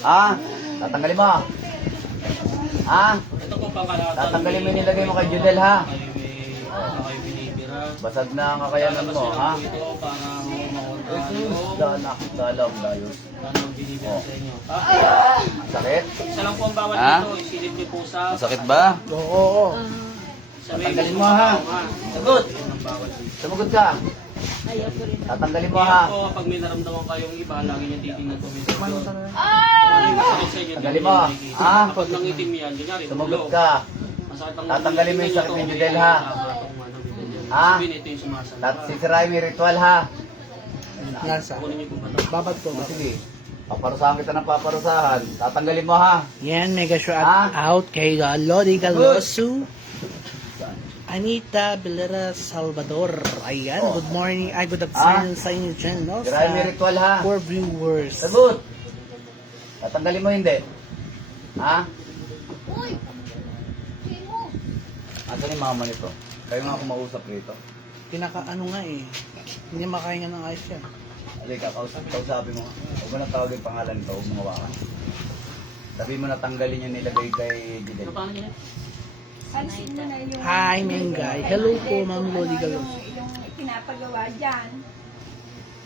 Ha? Tatanggalin mo. Ha? Tatanggalin mo yung nilagay mo kay Judel, ha? Basag na ang kakayanan mo, ha? Jesus, danak, dalam, layos. Ha? Sakit? Isa lang po ang bawal Ha? dito. Isilip niyo po sa... Masakit ba? Oo, Tatanggalin mo, ha? Sagot! Yan ang ka. Tatanggalin mo, ha? Kaya po, pag may naramdaman kayong iba, lagi niyo titingnan po may ano inyo, Tanggalin mo. Ah. Kapag nangitim yan, Sumagot ulo, ka. masakit ang Tatanggalin mo yung sakit ni Judel, ha? Ha? Ha? Tat sisirain mo yung ritual, ha? Nasa. Babad ko. Sige. Paparusahan kita ng paparusahan. Tatanggalin mo, ha? Yan, mega shout Ah. out kay Lodi Galosu. Anita Bilera Salvador. Ayan, Oh. good morning. Ay, good afternoon sa inyo dyan, no? Yung Sa ritual, ha? poor viewers. Sagot! Tatanggalin mo hindi. Ha? Asan yung mama nito? Kayo nga kumausap rito. Pinaka ano nga eh. Hindi makahinga ng ayos yan. Halika, kausap, kausapin mo. Huwag mo na tawag yung pangalan nito, huwag mo hawakan. Sabi mo na tanggalin yung nilagay kay Jidel. Ano paano niya? Alisin mo na yung... Hi, Mengay. Hello po, Ma'am Loli. Yung, yung pinapagawa dyan.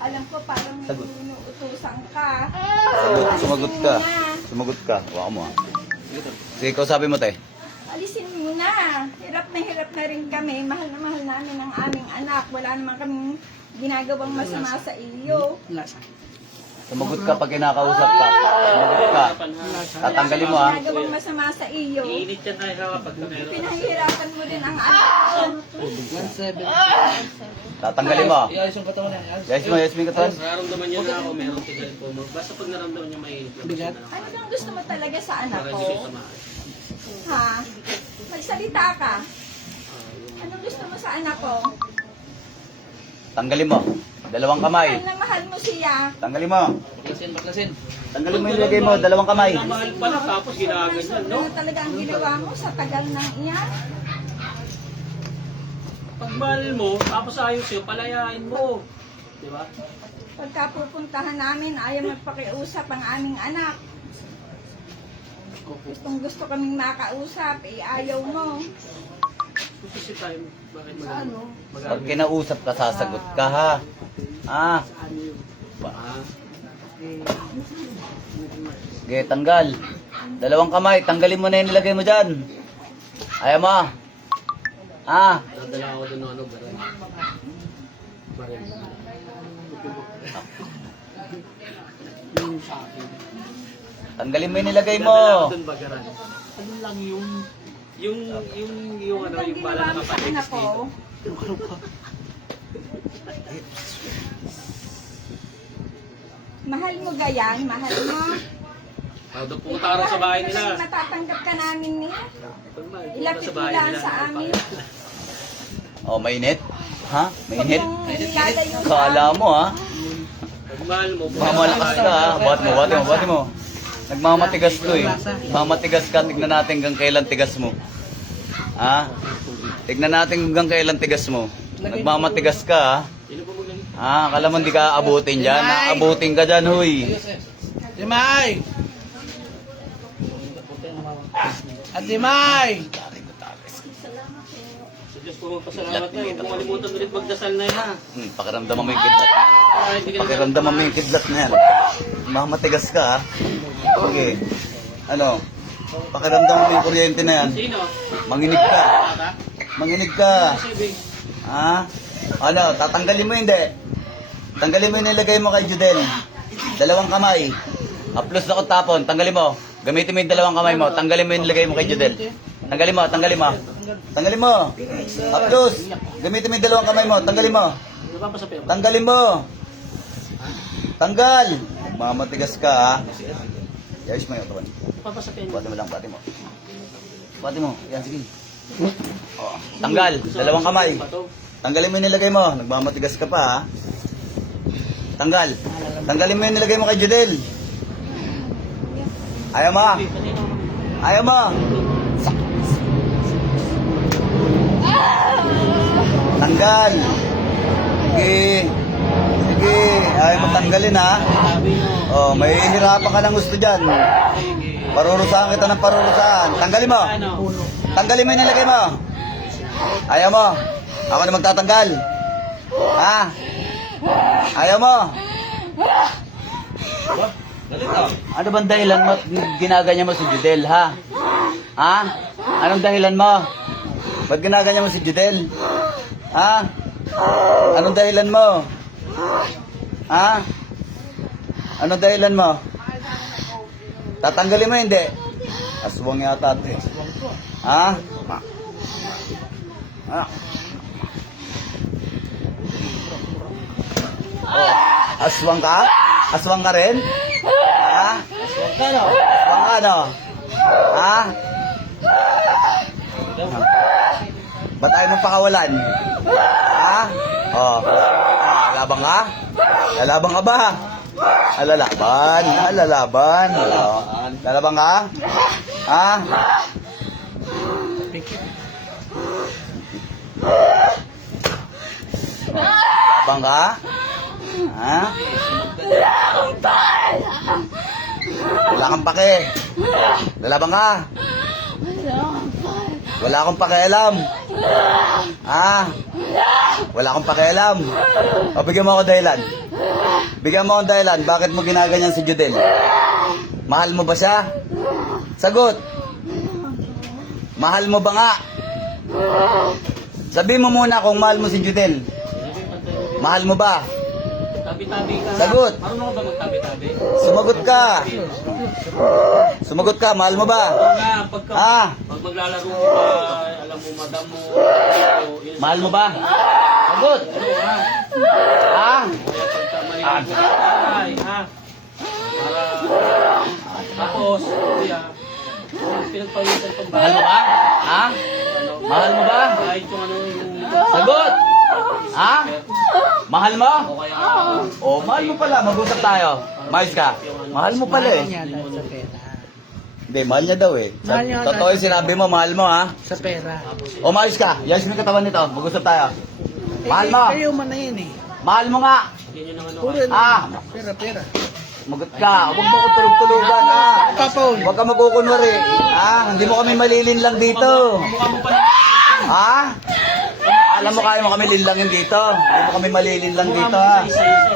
Alam ko parang Sagot. inuutusan ka. Sumagot, sumagot ka. Sumagot ka. Hawakan mo ha. Sige, kausapin mo te. Alisin mo na. Hirap na hirap na rin kami. Mahal na mahal namin ang aming anak. Wala naman kaming ginagawang masama sa iyo. Sumagot ka pag kinakausap ka. Sumagot ka. Tatanggalin mo ha. Ginagawang masama sa iyo. Iinit yan tayo kapag meron. Pinahihirapan mo rin ang anak. 1-7. Tatanggalin mo. Iayos yung katawan niya. Yes mo, yes mo katawan. Nararamdaman niyo na ako meron tigal po. mo. Basta pag naramdaman niyo mainit. Bigat? Ano bang gusto mo talaga sa anak ko? Ha? Magsalita ka. Anong gusto mo sa anak ko? Tanggalin mo. Dalawang kamay. Mahal na mahal mo siya. Tanggalin mo. Baklasin, baklasin. Tanggalin mo yung ilagay mo. Dalawang kamay. Mahal pala tapos ginaganyan, no? na talaga ang ginawa mo sa tagal ng iyan. Pag mahal mo, tapos ayos yun, palayain mo. Di ba? Pagka pupuntahan namin, ayaw magpakiusap ang aming anak. Gustong gusto kaming makausap, eh ayaw mo. Kasi tayo, bakit magano? Pag kinausap ka, sasagot ka ha. Ah. Ah, Sige, tanggal. Dalawang kamay. Tanggalin mo na yung nilagay mo dyan. Ayaw mo. Ah. nadala ako doon ng ano. Baril. Yung sa akin. Tanggalin mo yung nilagay Nadala ako mo. doon bagaran. Ano lang yung, yung, yung, yung, ano, yung bala ginawa na mo sa kapalit anak ko, dito. mahal mo gayan, mahal mo. Ah, doon pumunta ka sa bahay nila. Kasi matatanggap ka namin niya. Pag mahal, pumunta Ilapit sa mo bahay lang nila. sa amin. Oh, mainit. Ha? Mainit? Huwag mong ilalayo sa Kala mo ha. Pag mahal mo, Mamalakas ka ha. Buhat mo, buhat mo, buhat mo. Nagmamatigas to eh. Mamatigas ka. Tignan natin hanggang kailan tigas mo. Ha? Tignan natin hanggang kailan tigas mo. Nagmamatigas ka ha. Ah, akala mo hindi ka abutin dyan. Naabutin ka dyan, huy. Dimay! At Dimay! Diyos po magpasalamat na. Huwag mong kalimutan ulit magdasal na yan. ha. Hmm, pakiramdaman mo yung kidlat na yan. Pakiramdaman mo yung kidlat na yan. Mamatigas ka ha. Sige. Ano? Pakiramdaman mo yung kuryente na yan. Sino? Manginig ka. Manginig ka. Ha? Ano? Tatanggalin mo hindi. Tanggalin mo yung nilagay mo kay Judel. Dalawang kamay. Aplos na ko tapon. Tanggalin mo. Gamitin mo yung dalawang kamay mo. Tanggalin mo yung nilagay mo kay Judel. Tanggalin mo. Tanggalin mo. Tanggalin mo. Aplos. Gamitin mo yung dalawang kamay mo. Tanggalin mo. Ako. Tanggalin mo. Tanggal. Mamatigas ka ha. Yayos mo yung katawan. Napapasapi ako. Bati mo lang, bati mo. Bati mo. Yan, sige. Oo. Tanggal. Dalawang kamay. Tanggalin mo yung nilagay mo. Nagmamatigas ka pa ha. Tanggal. Tanggalin mo yung nilagay mo kay Judel. Ayaw mo. Ayaw mo. Tanggal. Sige. Sige. Sige, ayaw mo tanggalin ha. Oh, may hirapan ka ng gusto dyan. Parurusahan kita ng parurusahan. Tanggalin mo. Tanggalin mo yung nilagay mo. Ayaw mo. Ako na magtatanggal. Ha? Ayaw mo. Ano bang dahilan mo at ginaganyan mo si Judel, ha? Ha? Anong dahilan mo? Ba't ginaganyan mo si Judel? Ha? Anong dahilan mo? Ha? Anong dahilan mo? Tatanggalin mo hindi? Aswang yata ito. Ha? Ah. Oh, aswang ka? Aswang ka rin? Ha? Aswang ka no? Aswang ka no? Ha? Ba't ayaw mo pakawalan? Ha? Oh. Ah, labang ka? Lalabang ka ba? Alalaban, alalaban. Oh. Lalabang ka? Ha? Labang ka? Ha? Wala kang pake. Lalabang ka? Wala akong pakialam. Ah. Wala akong pakialam. O, bigyan mo ako dahilan. Bigyan mo ako dahilan. Bakit mo ginaganyan si Judel? Mahal mo ba siya? Sagot. Mahal mo ba nga? Sabi mo muna kung mahal mo si Judel. Mahal mo ba? Tabi-tabi ka. Sagot. Marunong ba magtabi-tabi? Sumagot ka. Sumagot ka. Mahal mo ba? Oo nga, pagka, Ah. pag maglalaro ka, alam mo, madam mo, o, yun, Mahal mo ba? Sagot. ha? Ah. Kaya pagka ay, ha? Para, tapos, kuya, pinagpawisan pang Mahal mo ba? Ha? Mahal mo ba? kahit yung ano, yung, Sagot. Ha? Mahal mo? o kaya, Oh, mahal mo pala. Mag-usap tayo. Mais ka. Mahal mo pala Mahal eh. niya dahil sa pera. Hindi, mahal niya daw eh. Mahal niya Totoo yung sinabi mo, mahal mo ha. Sa pera. O, maayos ka. Yayos mo yung katawan nito. Mag-usap tayo. Mahal mo. Kayo man na yun eh. Mahal mo nga. Puro Ah. Pera, pera. Magot ka. Huwag mo ko tulog-tulugan ha. Papaul. Huwag ka magkukunwari. Ha? Hindi mo kami malilin lang dito. mukha mo pa Ha? Alam mo kaya mo kami linlangin dito. Hindi mo kami malilin lang dito ha.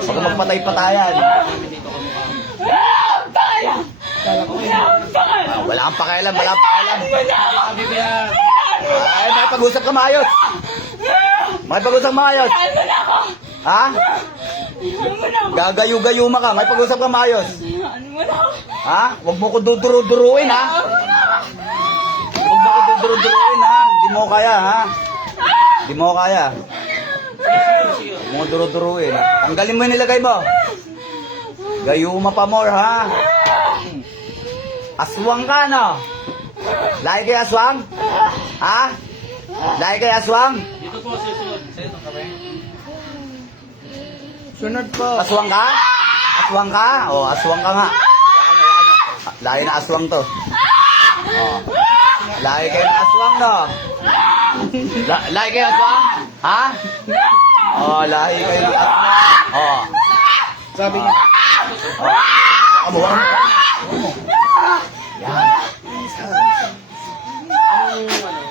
Huwag ka magpatay-patayan. namin dito kamukha. Ah, wala kang pakialam, wala kang pakialam. Ay, may pag-usap ka maayos. May pag-usap maayos. Ha? Gagayu-gayuma ka, may pag-usap ka maayos. Ha? Huwag mo ko duduro-duruin, ha? Huwag mo ko duduro-duruin, ha? Hindi mo kaya, ha? Hindi mo kaya. Huwag mo duro-duruin. Tanggalin mo yung nilagay mo. Gayuma pa more, ha? Aswang ka, no? Lahi kay aswang? Ha? Lahi kay aswang? dito po susunod. Sunod po. Aswang ka? Aswang ka? O, aswang ka nga. Lahi na aswang to. O. Lahi kayo na aswang, no? La lahi kayo aswang? Ha? O, lahi kayo ng aswang. O. Sabi niya. O. Baka mo, wag mo. Yan.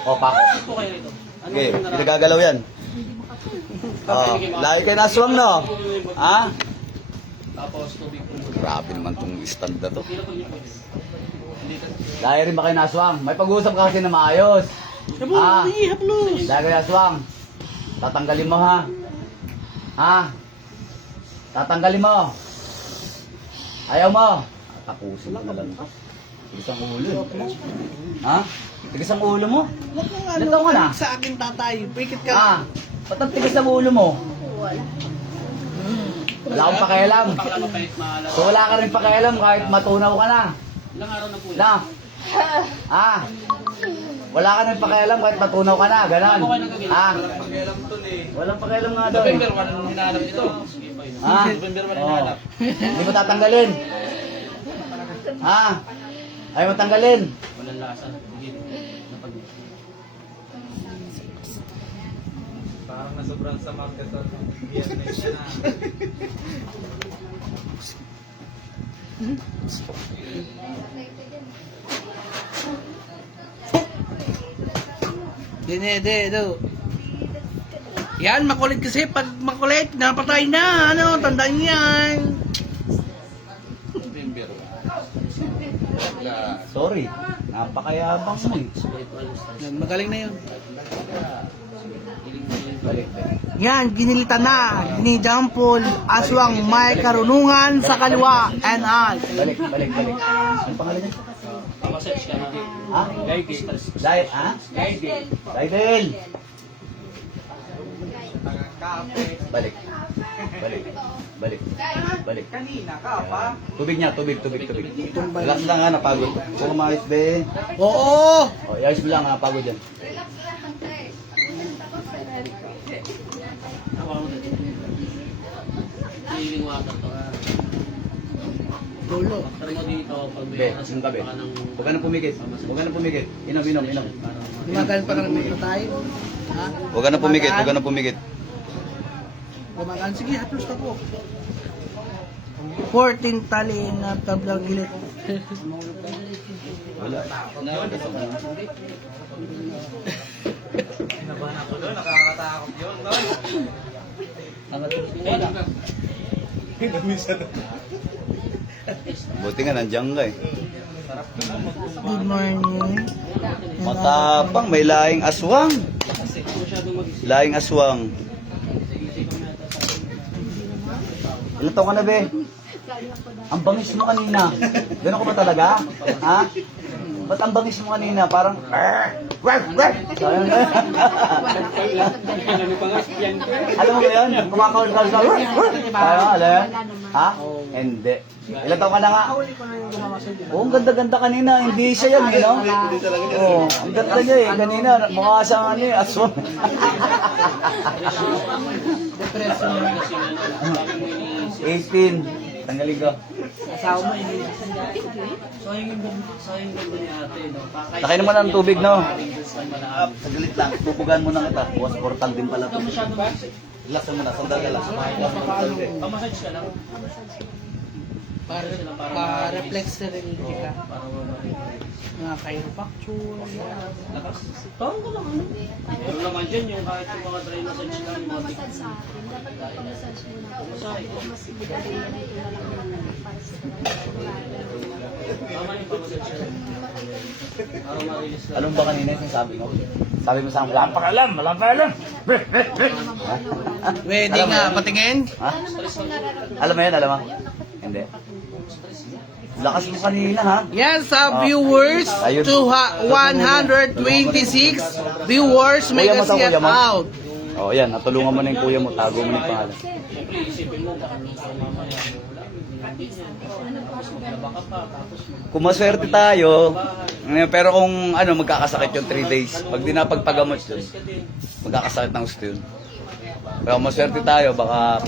O, pak. Okay, pinagagalaw yan. O, lahi kayo na aswang, no? Ha? Tapos tubig po. Grabe naman tong stand na to. Na. Hindi ka. Dahil rin ba kayo naswang? May pag-uusap ka kasi na maayos. Sabi Ah. hindi haplos. Dahil kayo naswang. Tatanggalin mo ha. Ha? Tatanggalin mo. Ayaw mo. Tapusin mo na lang. Tigas ang ulo. Ha? Tigas ang ulo mo? Ilan taon ka na? Sa akin tatay. Pikit ka. Ha? Ba't ang tigas ang ulo mo? Wala akong pakialam. So wala ka rin pakialam kahit matunaw ka na. Ilang araw na po? Na? Ah? Wala ka nang pakialam kahit matunaw ka na, ganon. Ah? Walang pakialam nga daw eh. November, walang hinahanap ito. Sige pa yun. Ha? November, walang Oh. hinahanap. Hindi mo tatanggalin. Ha? Ayaw mo tanggalin. Walang lasa. Parang nasobrang sa market to. Biyernes na. Dine, de, do. Yan, makulit kasi. Pag makulit, napatay na. Ano, tandaan niyo yan. Sorry. Napakayabang mo eh. Yan, Magaling na yun. Yan, ginilitan na ni Jampol Aswang may karunungan sa kaliwa and all. Balik, balik, balik. Ang pangalan niya? Pamasearch ka na. Ha? Guide. Dahil, ha? Guide. Dahil. Balik. Balik. Balik. Balik. Kanina ka pa. Tubig niya, tubig, tubig, tubig. Relax lang ha, napagod. Kung umayos be. Oo! O, iayos mo lang ha, pagod yan. Healing water to. Lolo. Pero mo dito, pag may Be, oras yung gabi. ka ng... Huwag ka nang pumikit. Huwag ka nang pumikit. Inom, inom, inom. Gumagaling pa kami na tayo. Ha? Huwag ka nang pumikit, huwag ka nang pumikit. Gumagaan. Sige, haplos ka po. 14 tali na tablang gilit. Wala. Kinabahan ako doon, nakakatakot yun doon. Buti nga, nandiyan ka eh. Good morning. Matapang, may laing aswang. Laing aswang. Ilan taon ka na, be? Ang bangis mo kanina. Gano'n ka ba talaga? Ha? Ba't ang bangis mo kanina? Parang... Sayang na. alam mo ba yun? Kumakawal ka sa... Alam yan? Ha? Hindi. Ilan taon ka na nga? Oo, ang ganda-ganda kanina. Hindi siya yan, eh, no? Oo, ang ganda niya eh. Kanina, mukha siyang ano eh, aswang. Depression yun kasi nga, sabi mo ini 18. Tanggalin ko. Asawa mo ini. Sayang yung sayang yung ganda ni ate, no? Pakay- Lakayin mo na ng tubig, no? Sagalit lang. Pupugan mo na kita. Bukas portal din pala to. Ikaw masyadong Relax mo na. Sandal ka lang. Pamassage ka lang. Para, para pa-reflex na rin ka. Mga chiropractor. Lakas. Parang ko lang ano. Meron naman dyan yung kahit yung mga dry massage lang. Yung Massage sa akin. Dapat magpamassage muna ako. Mas madali na ito na lang naman para sa Tama yung pamassage. Alam ba kanina yung sabi mo? Sabi mo sa akin, wala pa alam, wala pa alam. Pwede nga, patingin. Ha? Alam mo yan, alam mo? Hindi. Lakas mo kanina, ha? Yan sa viewers, Ayun. to ha- 126 viewers may kuya mo. out. O, oh, yan. Natulungan mo na yung kuya mo. Tago mo na yung pangalan. Siyempre isipin mo, baka minsan mamaya wala. Hindi niya. Baka pa, tapos Kung maswerte tayo, eh, pero kung ano, magkakasakit yung 3 days. Pag di napagpagamot yun, magkakasakit ng gusto yun. Pero kung maswerte tayo, baka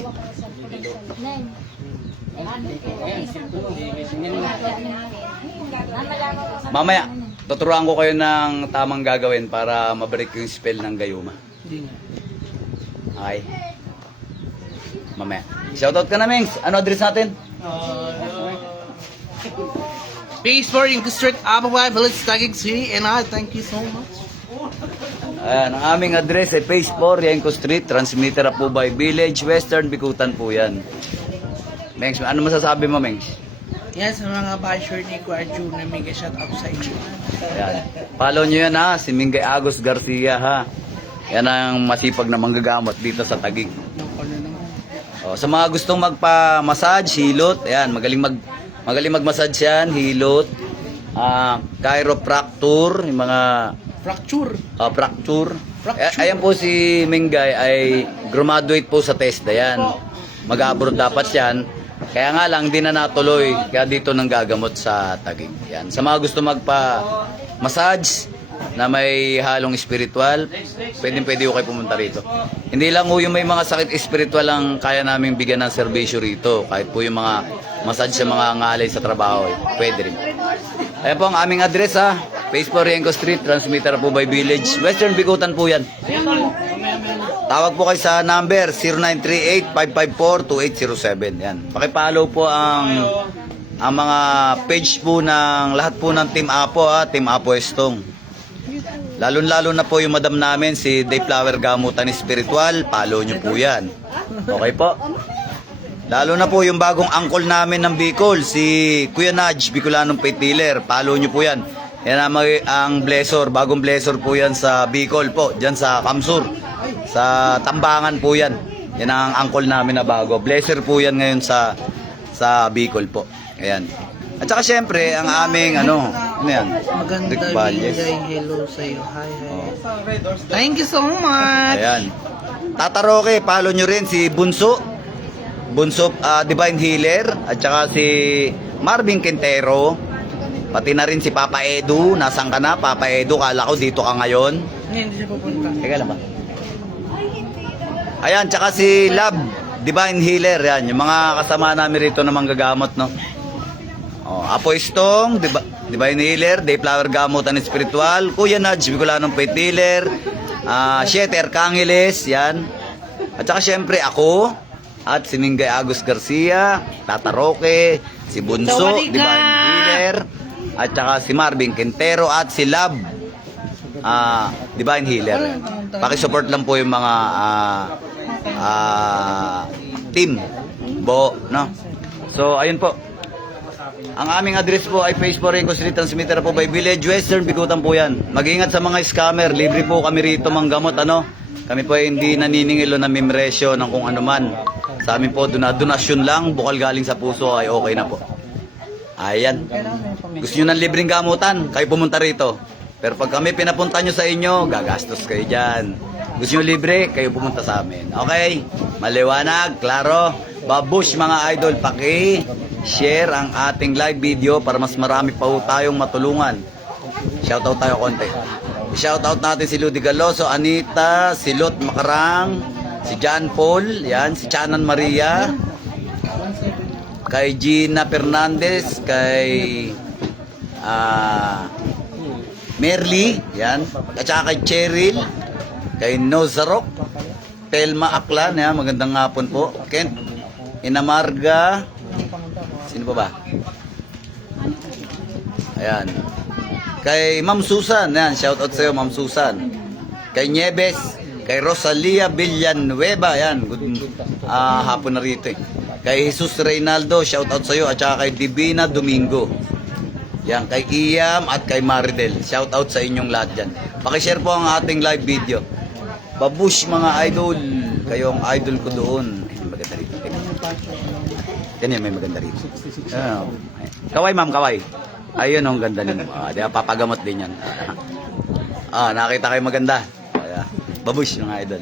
mamaya, tuturuan ko kayo ng tamang gagawin para mabalik yung spell ng gayuma. Okay? Mamaya. Shoutout ka na, Mengs. Ano address natin? Peace for Inc. Street, Abaway, Village, Taguig City, and I thank you so much. Ayan, ang aming address ay Phase 4, Yenko Street, transmitter po by Village, Western Bikutan po yan. Mengs, ano masasabi mo, Mengs? Yan sa mga basher ni Kuya June na may shout out sa inyo. Ayan. Follow nyo yan ha, si Mingay Agos Garcia ha. Yan ang masipag na manggagamot dito sa Tagig. Yung call na naman. O, sa mga gustong magpa-massage, hilot, ayan, magaling mag magaling mag-massage yan, hilot, ah, chiropractor, yung mga Fracture. ah, fracture. Fracture. Ay- ayan po si Mingay ay graduate po sa test yan. Mag-abroad dapat yan. Kaya nga lang, di na natuloy. Kaya dito nang gagamot sa Tagig. Yan. Sa mga gusto magpa-massage na may halong spiritual, pwedeng pwede kayo pumunta rito. Hindi lang po yung may mga sakit spiritual ang kaya namin bigyan ng serbisyo rito. Kahit po yung mga massage sa mga ngalay sa trabaho, eh, pwede rin. Ayan po ang aming address ha. Face po Rienco Street, transmitter po by Village. Western Bikutan po yan. Tawag po kayo sa number 0938-554-2807. Yan. Pakipollow po ang ang mga page po ng lahat po ng Team Apo ha, Team Apo Estong. Lalo-lalo na po yung madam namin, si Dayflower Gamutan Espiritual. Follow nyo po yan. Okay po? Lalo na po yung bagong angkol namin ng Bicol, si Kuya Nudge, Bicolanong Faith Dealer. Follow nyo po yan. Yan ang, ang blessor, bagong blessor po yan sa Bicol po, dyan sa Kamsur. Sa Tambangan po yan. Yan ang angkol namin na bago. Blesser po yan ngayon sa sa Bicol po. Ayan. At saka syempre, ang aming ano, ano yan? Maganda Rick Valles. hello sa'yo. Hi, hi. Thank you so much. Ayan. Tataroke, follow nyo rin si Bunso. Bunso ah, Divine Healer. At saka si Marvin Quintero. Pati na rin si Papa Edu. Nasaan ka na? Papa Edu, kala ko dito ka ngayon. Hindi, siya pupunta. Teka lang ba? Ayan, tsaka si Lab, Divine Healer. Yan, yung mga kasama namin rito na manggagamot, no? Oh, Apo Istong, Diba- Divine Healer, Dayflower Gamot and Spiritual, Kuya Nudge, Bicolanong Faith Healer, ah, Sheter Kangiles, yan. At saka syempre ako, at si Mingay Agus Garcia, Tata Roque, si Bunso! Divine Healer, at saka si Marvin Quintero, at si Lab, ah, Divine Healer. Pakisupport lang po yung mga ah, ah, team, Bo, no? So, ayun po. Ang aming address po ay 4 Rico Street, transmitter po by Village Western, Bikutan po yan. Mag-ingat sa mga scammer, libre po kami rito manggamot, ano? Kami po ay hindi naniningil o namimresyo ng kung ano man. Sa amin po, dona- donasyon lang, bukal galing sa puso ay okay na po. Ayan. Gusto nyo ng libreng gamutan, kayo pumunta rito. Pero pag kami pinapunta nyo sa inyo, gagastos kayo dyan. Gusto nyo libre, kayo pumunta sa amin. Okay? Maliwanag, klaro. Babush mga idol, paki share ang ating live video para mas marami pa po tayong matulungan. Shoutout tayo konti. Shoutout natin si Ludi Galoso, Anita, si Lot Makarang, si John Paul, yan, si Chanan Maria, kay Gina Fernandez, kay ah Merly, yan, at saka kay Cheryl, kay Nozarok, Telma Aklan, yan, magandang hapon po, Kent, Inamarga, pa ba? Ayan. Kay Ma'am Susan, yan, shout out sa'yo Ma'am Susan. Kay Nieves, kay Rosalia Villanueva, yan, good ah, hapon na rito eh. Kay Jesus Reynaldo, shout out sa'yo, at saka kay Divina Domingo. Yan, kay Iyam at kay Maridel. Shout out sa inyong lahat dyan. Pakishare po ang ating live video. Babush mga idol. Kayong idol ko doon. Ay, maganda rito. Yan yan, may maganda rito. Ayan, oh. Kaway ma'am, kaway. Ayun, ang ganda nyo. Ah, di ba, papagamot din yan. ah, nakita kayo maganda. Kaya, babush mga idol.